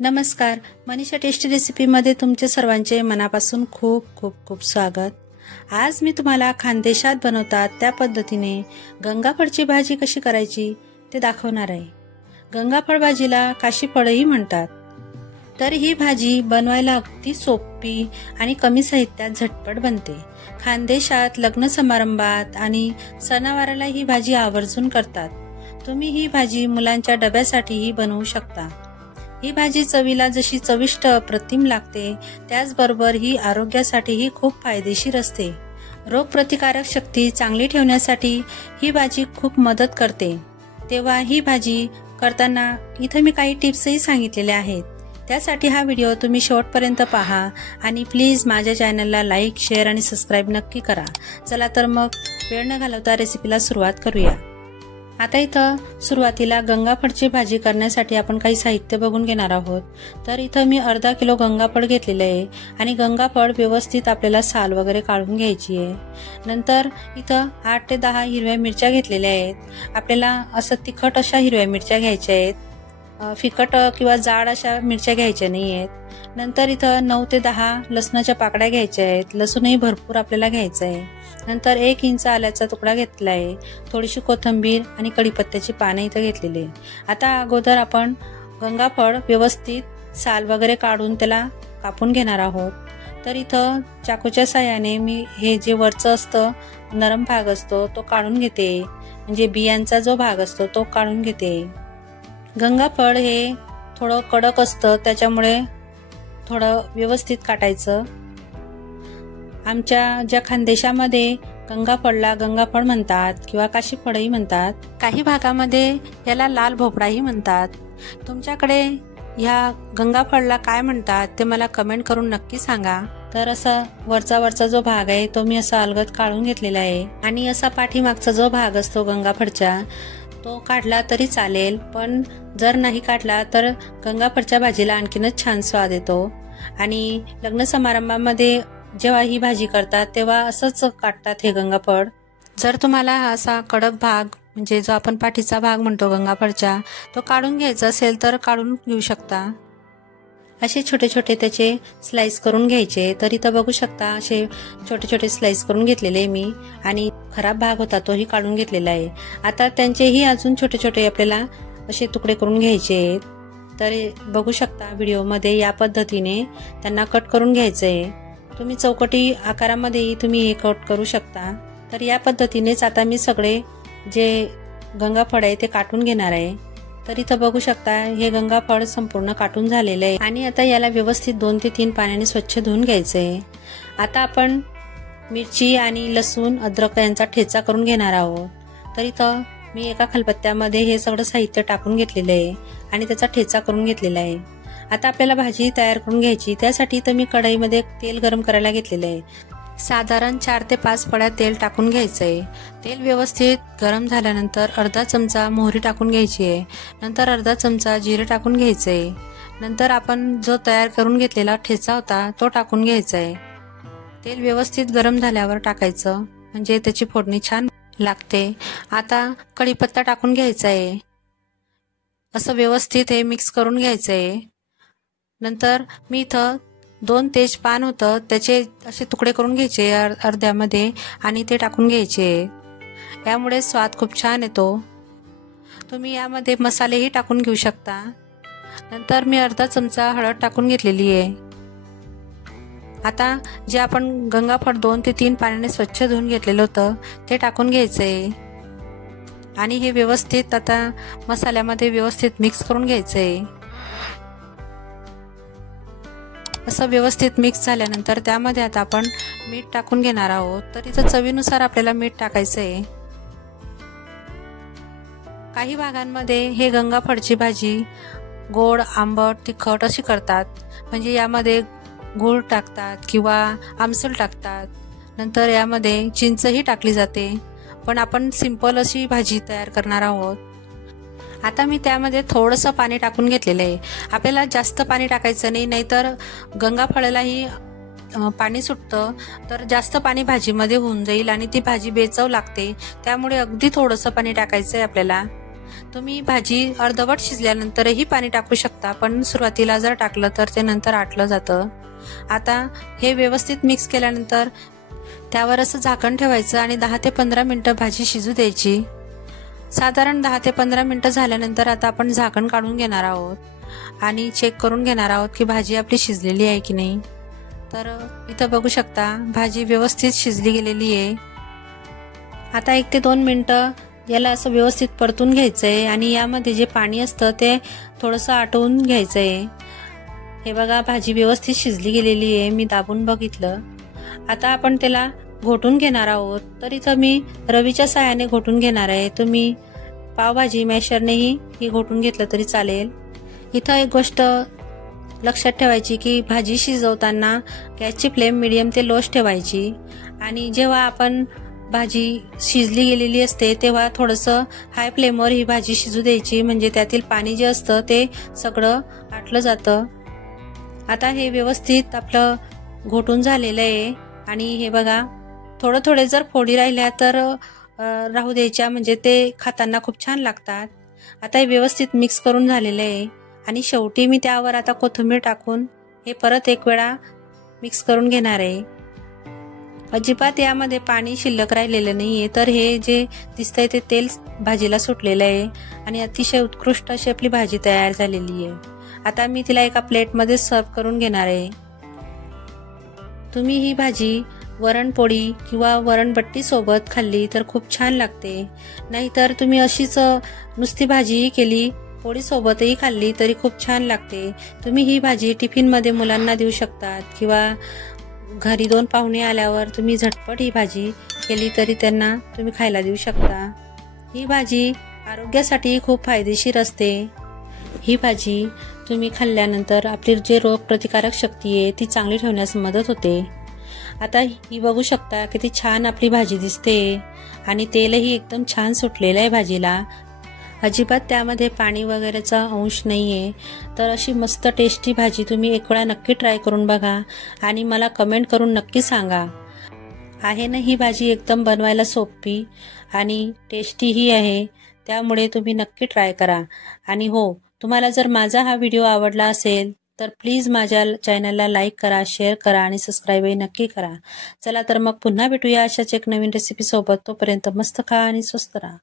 नमस्कार, मनीषा टेस्टी रेसिपीमध्ये तुमचे सर्वांचे मनापासून खूप खूप खूप स्वागत। आज मी तुम्हाला खानदेशात बनवतात त्या पद्धतीने गंगाफळची भाजी कशी करायची ते दाखवणार आहे। गंगाफळ भाजीला काशीफळही म्हणतात। तर ही भाजी बनवायला अगदी सोपी आणि कमी साहित्यात झटपट बनते। खानदेशात लग्न समारंभात आणि सणावाराला ही भाजी आवर्जून करतात। तुम्ही ही भाजी मुलांच्या डब्यासाठीही बनवू शकता। ही भाजी चवीला जशी चविष्ट अप्रतिम लागते, त्याचबरोबर ही आरोग्यासाठीही खूप फायदेशीर असते। रोगप्रतिकारक शक्ती चांगली ठेवण्यासाठी ही भाजी खूप मदत करते। तेव्हा ही भाजी करताना इथे मी काही टिप्सही सांगितलेल्या आहेत। त्यासाठी हा व्हिडिओ तुम्ही शेवटपर्यंत पहा आणि प्लीज माझ्या चॅनलला लाईक, शेअर आणि सबस्क्राईब नक्की करा। चला तर मग वेळ न घालवता रेसिपीला सुरुवात करूया। आता इथं सुरुवातीला गंगाफळची भाजी करण्यासाठी आपण काही साहित्य बघून घेणार आहोत। तर इथं मी अर्धा किलो गंगाफळ घेतलेले आहे आणि गंगाफळ व्यवस्थित आपल्याला साल वगैरे काढून घ्यायची आहे। नंतर इथं 8 ते 10 हिरव्या मिरच्या घेतलेल्या आहेत। आपल्याला असं तिखट अशा हिरव्या मिरच्या घ्यायच्या आहेत, फिकट किंवा जाड अशा मिरच्या घ्यायच्या नाही आहेत। नंतर इथं 9 ते 10 लसणाच्या पाकळ्या घ्यायच्या आहेत। लसूणही भरपूर आपल्याला घ्यायचं आहे। नंतर 1 इंच आल्याचा तुकडा घेतला आहे, थोडीशी कोथिंबीर आणि कढीपत्त्याची पाने इथं घेतलेली आहे। आता अगोदर आपण गंगाफळ व्यवस्थित साल वगैरे काढून त्याला कापून घेणार आहोत। तर इथं चाकूच्या साहाय्याने मी हे जे वरचं असतं नरम भाग असतो तो काढून घेते, म्हणजे बियांचा जो भाग असतो तो काढून घेते। गंगाफळ हे थोडं कडक असतं, त्याच्यामुळे थोडं व्यवस्थित काटायचं। आमच्या ज्या खानदेशामध्ये गंगाफळला गंगाफळ म्हणतात किंवा काशीफळही म्हणतात। काही भागामध्ये याला लाल भोपळाही म्हणतात। तुमच्याकडे ह्या गंगाफळला काय म्हणतात ते मला कमेंट करून नक्की सांगा। तर असा वरचा जो भाग आहे तो मी असा अलगद काढून घेतलेला आहे आणि असा पाठीमागचा जो भाग असतो गंगाफळच्या तो काढला तरी चालेल, पण जर नाही काढला तर गंगाफळच्या भाजीला आणखीनच छान स्वाद येतो। आणि लग्न समारंभामध्ये जेव्हा ही भाजी करतात तेव्हा असंच काटतात हे गंगाफळ। जर तुम्हाला असा कडक भाग म्हणजे जो आपण पाठीचा भाग म्हणतो गंगाफळच्या तो काढून घ्यायचा असेल तर काढून घेऊ शकता। असे छोटे छोटे त्याचे स्लाइस करून घ्यायचे। तर इथं बघू शकता असे छोटे छोटे स्लाइस करून घेतलेले मी आणि खराब भाग होता तोही काढून घेतलेला आहे। आता त्यांचेही अजून छोटे छोटे आपल्याला असे तुकडे करून घ्यायचे आहेत। तर बघू शकता व्हिडिओमध्ये या पद्धतीने त्यांना कट करून घ्यायचं आहे। तुम्ही चौकटी आकारामध्येही तुम्ही हे कट करू शकता। तर या पद्धतीनेच आता मी सगळे जे गंगाफळ आहे ते काटून घेणार आहे। तर इथं बघू शकता हे गंगाफळ संपूर्ण काटून झालेलं आहे आणि आता याला व्यवस्थित 2 ते 3 पाण्याने स्वच्छ धुवून घ्यायचं आहे। आता आपण मिरची आणि लसूण, अद्रक यांचा ठेचा करून घेणार आहोत। तर इथं मी एका खलबत्त्यामध्ये हे सगळं साहित्य टाकून घेतलेलं आहे आणि त्याचा ठेचा करून घेतलेला आहे। आता आपल्याला भाजी तयार करून घ्यायची। त्यासाठी तर मी कढईमध्ये तेल गरम करायला घेतलेलं आहे। साधारण 4 ते 5 पळ्या तेल टाकून घ्यायचं आहे। तेल व्यवस्थित गरम झाल्यानंतर अर्धा चमचा मोहरी टाकून घ्यायची आहे। नंतर अर्धा चमचा जिरे टाकून घ्यायचं आहे। नंतर आपण जो तयार करून घेतलेला ठेचा होता तो टाकून घ्यायचा आहे। तेल व्यवस्थित गरम झाल्यावर टाकायचं, म्हणजे त्याची फोडणी छान लागते। आता कढीपत्ता टाकून घ्यायचा आहे। असं व्यवस्थित हे मिक्स करून घ्यायचं आहे। नंतर मी इथं 2 तेजपान होतं त्याचे असे तुकडे करून घ्यायचे अर्ध्यामध्ये आणि ते टाकून घ्यायचे। यामुळे स्वाद खूप छान येतो। तुम्ही यामध्ये मसालेही टाकून घेऊ शकता। नंतर मी अर्धा चमचा हळद टाकून घेतलेली आहे। आता जे आपण गंगाफळ 2 ते 3 पाण्याने स्वच्छ धुवून घेतलेलं होतं ते टाकून घ्यायचंय आणि हे व्यवस्थित आता मसाल्यामध्ये व्यवस्थित मिक्स करून घ्यायचंय। असं व्यवस्थित मिक्स झाल्यानंतर त्यामध्ये आता आपण मीठ टाकून घेणार आहोत। तर इथं चवीनुसार आपल्याला मीठ टाकायचं आहे। काही भागांमध्ये हे गंगाफळची भाजी गोड, आंबट, तिखट अशी करतात, म्हणजे यामध्ये गूळ टाकतात किंवा आमसूल टाकतात। नंतर यामध्ये चिंचही टाकली जाते, पण आपण सिंपल अशी भाजी तयार करणार आहोत। आता मी त्यामध्ये थोडंसं पाणी टाकून घेतलेलं आहे। आपल्याला जास्त पाणी टाकायचं नाही, नाहीतर गंगाफळालाही पाणी सुटतं, तर जास्त पाणी भाजीमध्ये होऊन जाईल आणि ती भाजी बेचव लागते। त्यामुळे अगदी थोडंसं पाणी टाकायचं आहे आपल्याला। तुम्ही भाजी अर्धवट शिजल्यानंतरही पाणी टाकू शकता, पण सुरुवातीला जर टाकलं तर ते नंतर आटलं जातं. आता हे व्यवस्थित मिक्स केल्यानंतर त्यावर असं झाकण ठेवायचं आणि 10 ते 15 मिनिटं भाजी शिजू द्यायची. साधारण 10 ते 15 मिनिटं झाल्यानंतर आता आपण झाकण काढून घेणार आहोत आणि चेक करून घेणार आहोत की भाजी आपली शिजलेली आहे की नाही. तर इथं बघू शकता भाजी व्यवस्थित शिजली गेलेली आहे. आता 1 ते 2 मिनिटं याला असं व्यवस्थित परतून घ्यायचं आहे आणि यामध्ये जे पाणी असतं ते थोडंसं आटवून घ्यायचं आहे. हे बघा भाजी व्यवस्थित शिजली गेलेली आहे, मी दाबून बघितलं. आता आपण त्याला घोटून घेणार आहोत. तर इथं मी रवीच्या साहाय्याने घोटून घेणार आहे. तुम्ही पावभाजी मॅशरनेही हे घोटून घेतलं तरी चालेल. इथं एक गोष्ट लक्षात ठेवायची की भाजी शिजवताना गॅसची फ्लेम मीडियम ते लोच ठेवायची आणि जेव्हा आपण भाजी शिजली गेलेली असते तेव्हा थोडंसं हाय फ्लेमवर ही भाजी शिजू द्यायची, म्हणजे त्यातील पाणी जे असतं ते सगळं आटलं जातं. आता हे व्यवस्थित आपलं घोटून झालेलं आहे आणि हे बघा थोडे जर फोडी राहिल्या तर राहू द्यायच्या, म्हणजे ते खाताना खूप छान लागतात. आता हे व्यवस्थित मिक्स करून झालेलं आहे आणि शेवटी मी त्यावर आता कोथिंबीर टाकून हे परत एक वेळा मिक्स करून घेणार आहे. अजिबात यामध्ये पाणी शिल्लक राहिलेलं नाहीये. तर हे जे दिसतंय ते तेल भाजीला सुटलेलं आहे आणि अतिशय उत्कृष्ट अशी आपली भाजी तयार झालेली आहे. आता मी तिला एका प्लेटमध्ये सर्व करून घेणार आहे. तुम्ही ही भाजी वरणपोळी किंवा वरणबट्टी सोबत खाल्ली तर खूप छान लागते. नाहीतर तुम्ही अशीच नुसती भाजीही केली, पोळी सोबतही खाल्ली तरी खूप छान लागते. तुम्ही ही भाजी टिफिनमध्ये मुलांना देऊ शकतात किंवा घरी 2 पाहुणे आल्यावर तुम्ही झटपट ही भाजी केली तरी त्यांना तुम्ही खायला देऊ शकता. ही भाजी आरोग्यासाठी खूप फायदेशीर असते. ही भाजी तुम्ही खाल्ल्यानंतर आपली जे रोगप्रतिकारक शक्ती आहे ती चांगली ठेवण्यास मदत होते. आता ही बघू शकता किती छान आपली भाजी दिसते आणि तेलही एकदम छान सुटलेलं आहे भाजीला. अजिबात त्यामध्ये पाणी वगैरेचा अंश नाहीये. तर अशी मस्त टेस्टी भाजी तुम्ही एक वेळा नक्की ट्राय करून बघा आणि मला कमेंट करून नक्की सांगा. आहे ना ही भाजी एकदम बनवायला सोपी आणि टेस्टीही आहे, त्यामुळे तुम्ही नक्की ट्राय करा. आणि हो, तुम्हाला जर माझा हा व्हिडिओ आवडला असेल तर प्लीज माझ्या चॅनलला लाईक करा, शेअर करा आणि सबस्क्राईबही नक्की करा. चला तर मग पुन्हा भेटूया अशाच एक नवीन रेसिपी सोबत. तोपर्यंत मस्त खा आणि स्वस्त राहा.